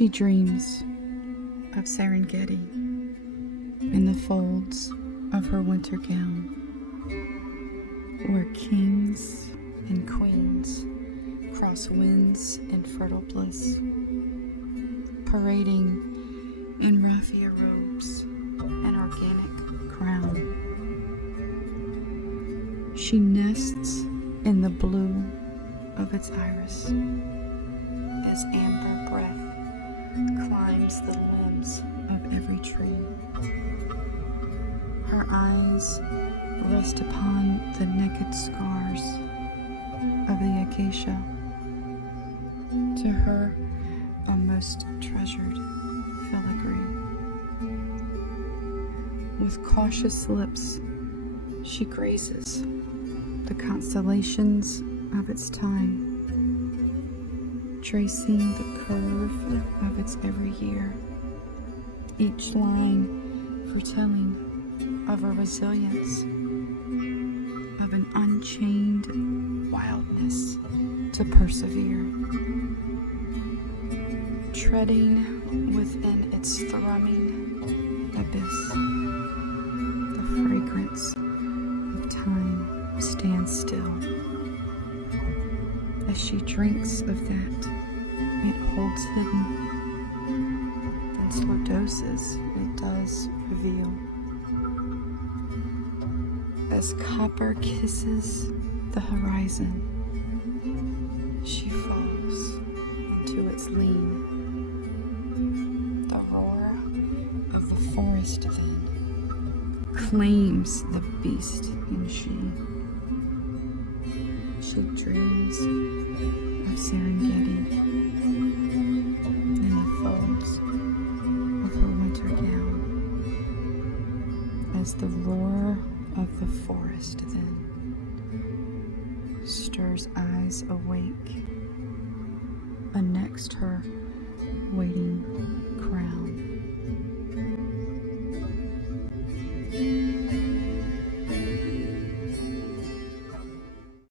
She dreams of Serengeti in the folds of her winter gown, where kings and queens cross winds in fertile bliss, parading in raffia robes and organic crown. She nests in the blue of its iris as amber breath climbs the limbs of every tree. Her eyes rest upon the naked scars of the acacia, to her a most treasured filigree. With cautious lips, she grazes the constellations of its time, tracing the curve of its every year, each line foretelling of a resilience, of an unchained wildness to persevere. Treading within its thrumming abyss, the fragrance of time stands still. As she drinks of that it holds hidden, in slow doses it does reveal. As copper kisses the horizon, she falls into its lean. The roar of the forest then claims the beast in she. She dreams of Serengeti in the folds of her winter gown, as the roar of the forest then stirs eyes awake, anext her waiting